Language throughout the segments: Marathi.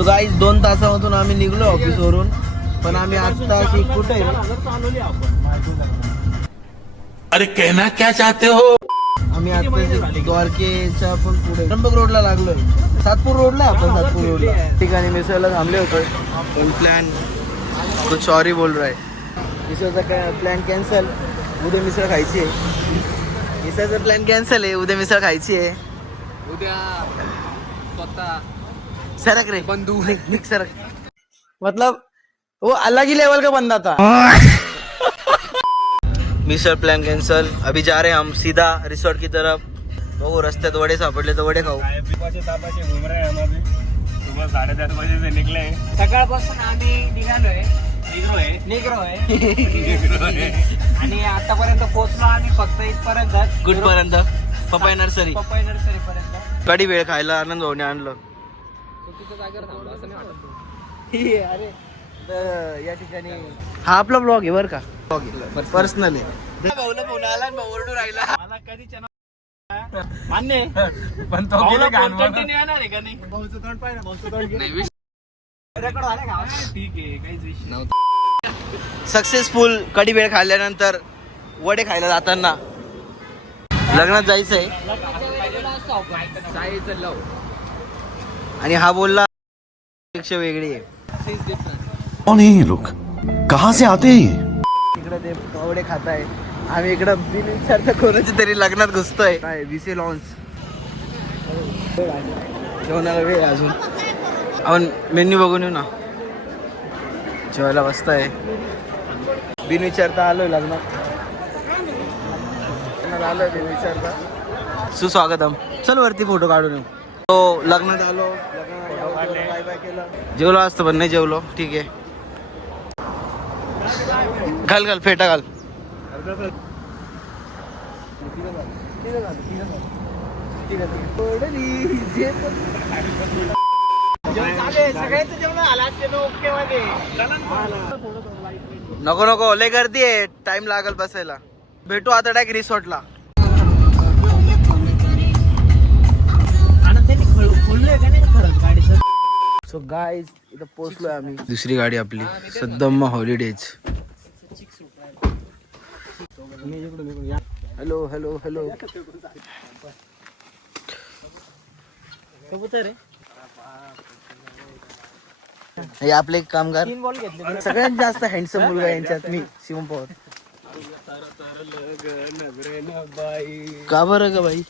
सो गाईज 2 तासामधून आम्ही निघलो ऑफिसवरून, पण आम्ही आता कुठे आहे? अरे कहना क्या चाहते हो? आम्ही आता द्वारकेच्या पण पुढे त्र्यंबक रोडला लागलोय. सातपूर रोडला आपण सातपूर रोडला ठिकाणी मिसळला थांबले होते. पण प्लॅन कुछ और ही बोल रहा है. मिसळचा प्लॅन कॅन्सल. उद्या मिसळ खायची आहे. मिसळचा प्लॅन कॅन्सल आहे. उद्या मिसळ खायची आहे. उद्या स्वतः सरक रे बंधू सरक. मतलब वो अलग ही लेवल का बंदा था. मिसळ प्लान कैंसल. अभी जा रहे हैं हम सीधा रिसोर्ट की तरफ. बघू रस्त्यात वडे सापडले तर वडे खाऊ. घूम रहे हैं हम अभी. सुबह 10:30 बजे से निकले. सकाळपासून आम्ही निघालोय. निग्रो आहे आणि आतापर्यंत पोहोचलो आम्ही फक्त इथपर्यंत. कुठपर्यंत? पपाई नर्सरी. पपई नर्सरी पर्यंत. कडी वेळ खायला आनंद भाऊने आणलं. चुकीच्या जागेवर थांबलो असं नाही वाटत. अरे तर या ठिकाणी हा आपला ब्लॉग आहे बरं का. ब्लॉग पर्सनल आहे. भाऊला फोन आला आणि भाऊ ओरडू राहिला. मला कधी मान्य पण तो कंटिन्यू येणार आहे का नाही? भाऊचं तोंड पाहिजे. भाऊचं तोंड नाही, रेकॉर्ड झालं का? ठीक आहे, काहीच विषय नाही. सक्सेसफुल कडी वेळ खाल्ल्यानंतर वडे खायला जाताना लग्नात जायचंय आणि हा बोलला पेक्षा वेगळी आहे. कौन है ये लोग? कहाँ से आते हैं ये? इकडे ते वडे खाताय. आम्ही इकडं बिन विचारता कोणाच्या तरी लग्नात घुसतोय. काय विसे लॉन्स जेवणाला वेळ आहे अजून. आपण मेन्यू बघून येऊ ना. जेवायला बसताय. बिन विचारता आलोय लग्नात. आलोय बिन विचारता. सुस्वागतम. चल वरती फोटो काढून येऊ. तो लग्नात आलो. बाय बाय केलं. जेवलो असतं पण नाही जेवलो. ठीक आहे. घाल घाल फेटा घाल. नको नको लय गर्दी आहे. टाइम लागल बसायला. भेटू आता डायरेक्ट रिसॉर्टला. सो गाईज इथं पोहोचलोय आम्ही. दुसरी गाडी आपली सद्दम्मा हॉलिडेज. Hello hello hello. हे आपले कामगार. सगळ्यात जास्त हँडसम मुलगा यांच्यात मी शिवम पवार. का बरं का बाई.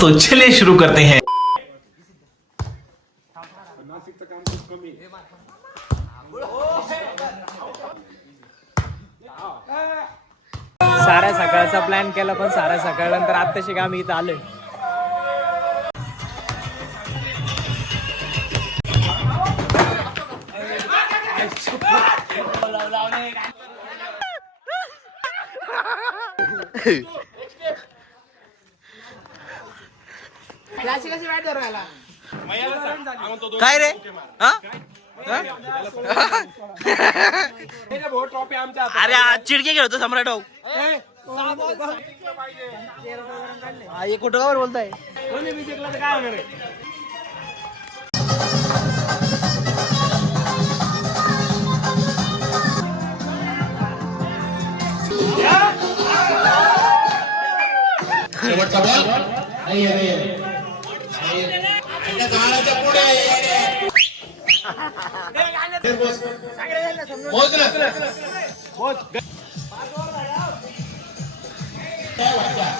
तो चलिए शुरू करते हैं. साऱ्या सकाळचा प्लॅन केला पण साऱ्या सकाळनंतर आत्ताशी आम्ही इथं आलोय. काय रे हा? अरे आज चिडके खेळतो सम्राट भाऊ. हे कुठं कावर बोलताय? शेवटचा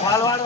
बॉल वाढ